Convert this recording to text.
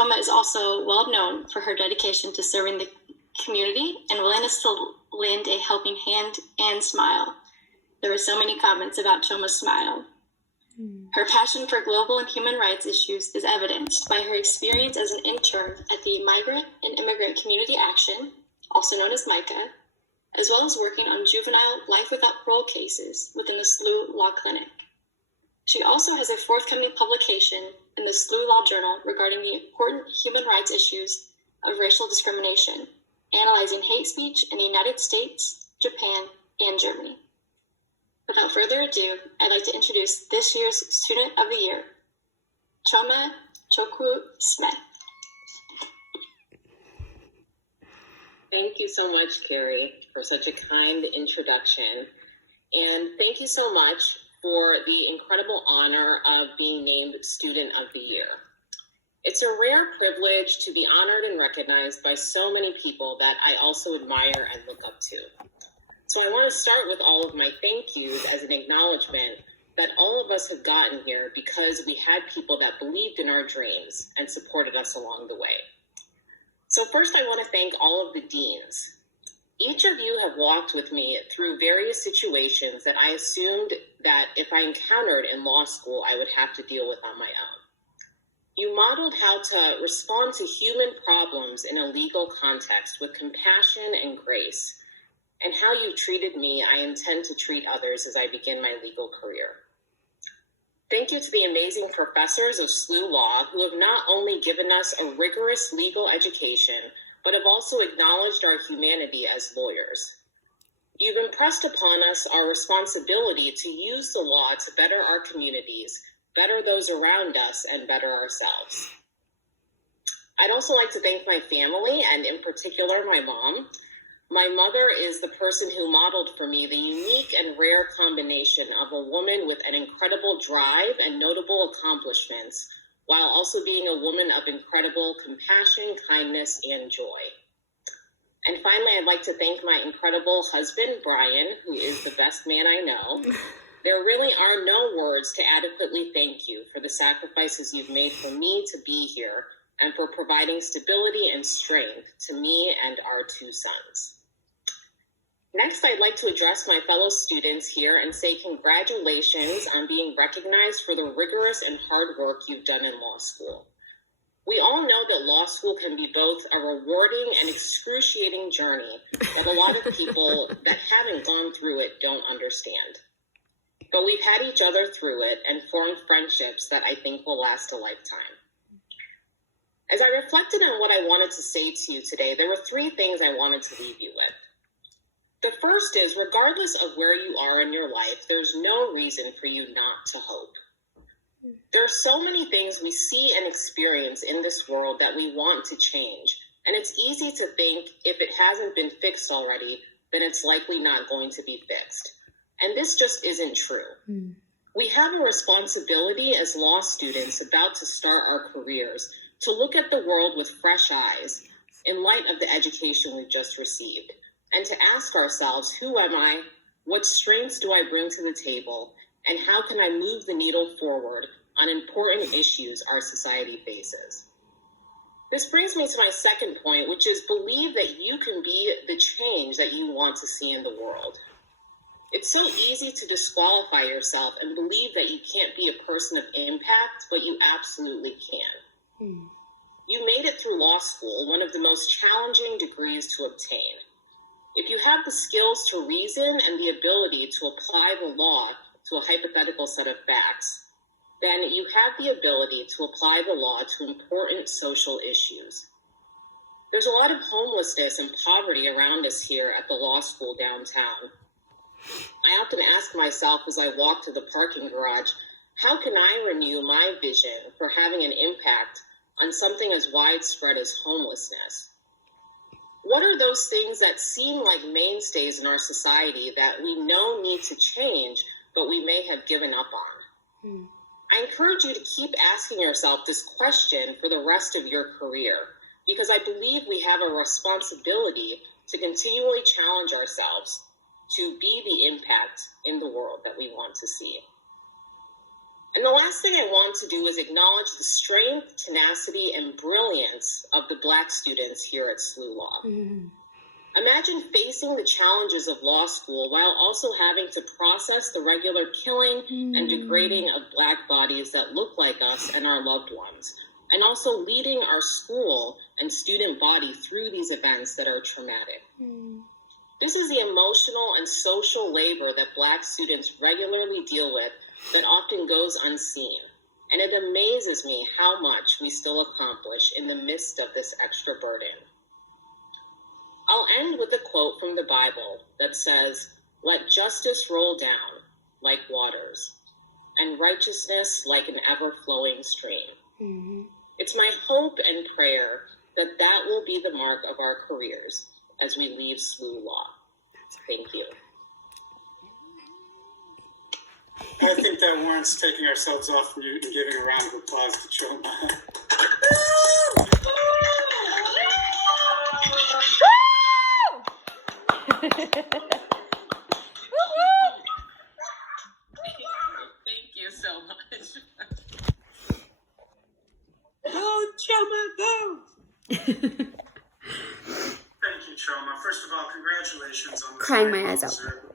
Chioma is also well known for her dedication to serving the community and willingness to lend a helping hand and smile. There were so many comments about Chioma's smile. Her passion for global and human rights issues is evidenced by her experience as an intern at the Migrant and Immigrant Community Action, also known as MICA, as well as working on juvenile life without parole cases within the SLU Law Clinic. She also has a forthcoming publication in the SLU Law Journal regarding the important human rights issues of racial discrimination, analyzing hate speech in the United States, Japan, and Germany. Without further ado, I'd like to introduce this year's Student of the Year, Chioma Chukwu-Smith. Thank you so much, Carrie, for such a kind introduction. And thank you so much for the incredible honor of being named Student of the Year. It's a rare privilege to be honored and recognized by so many people that I also admire and look up to. So I want to start with all of my thank yous as an acknowledgement that all of us have gotten here because we had people that believed in our dreams and supported us along the way. So first, I want to thank all of the deans. Each of you have walked with me through various situations that I assumed that if I encountered in law school, I would have to deal with on my own. You modeled how to respond to human problems in a legal context with compassion and grace. And how you treated me, I intend to treat others as I begin my legal career. Thank you to the amazing professors of SLU Law who have not only given us a rigorous legal education, but have also acknowledged our humanity as lawyers. You've impressed upon us our responsibility to use the law to better our communities, better those around us, and better ourselves. I'd also like to thank my family, and in particular, my mom. My mother is the person who modeled for me the unique and rare combination of a woman with an incredible drive and notable accomplishments, while also being a woman of incredible compassion, kindness, and joy. And finally, I'd like to thank my incredible husband, Brian, who is the best man I know. There really are no words to adequately thank you for the sacrifices you've made for me to be here and for providing stability and strength to me and our two sons. Next, I'd like to address my fellow students here and say congratulations on being recognized for the rigorous and hard work you've done in law school. We all know that law school can be both a rewarding and excruciating journey that a lot of people that haven't gone through it don't understand. But we've had each other through it and formed friendships that I think will last a lifetime. As I reflected on what I wanted to say to you today, there were three things I wanted to leave you with. The first is, regardless of where you are in your life, there's no reason for you not to hope. There are so many things we see and experience in this world that we want to change, and it's easy to think if it hasn't been fixed already, then it's likely not going to be fixed. And this just isn't true. We have a responsibility as law students about to start our careers to look at the world with fresh eyes in light of the education we've just received, and to ask ourselves, who am I, what strengths do I bring to the table, and how can I move the needle forward on important issues our society faces? This brings me to my second point, which is believe that you can be the change that you want to see in the world. It's so easy to disqualify yourself and believe that you can't be a person of impact, but you absolutely can. You made it through law school, one of the most challenging degrees to obtain. If you have the skills to reason and the ability to apply the law to a hypothetical set of facts, then you have the ability to apply the law to important social issues. There's a lot of homelessness and poverty around us here at the law school downtown. I often ask myself as I walk to the parking garage, how can I renew my vision for having an impact on something as widespread as homelessness? What are those things that seem like mainstays in our society that we know need to change, but we may have given up on? I encourage you to keep asking yourself this question for the rest of your career, because I believe we have a responsibility to continually challenge ourselves to be the impact in the world that we want to see. And the last thing I want to do is acknowledge the strength, tenacity, and brilliance of the Black students here at SLU Law. Imagine facing the challenges of law school while also having to process the regular killing and degrading of Black bodies that look like us and our loved ones, and also leading our school and student body through these events that are traumatic. This is the emotional and social labor that Black students regularly deal with that often goes unseen, and it amazes me how much we still accomplish in the midst of this extra burden. I'll end with a quote from the Bible that says, "Let justice roll down like waters, and righteousness like an ever-flowing stream." It's my hope and prayer that that will be the mark of our careers as we leave SLU Law. Thank you. I think that warrants taking ourselves off mute and giving a round of applause to Chioma. Thank you so much. Go, Chioma, go! Thank you, Chioma. First of all, congratulations on this Crying my eyes out. well-deserved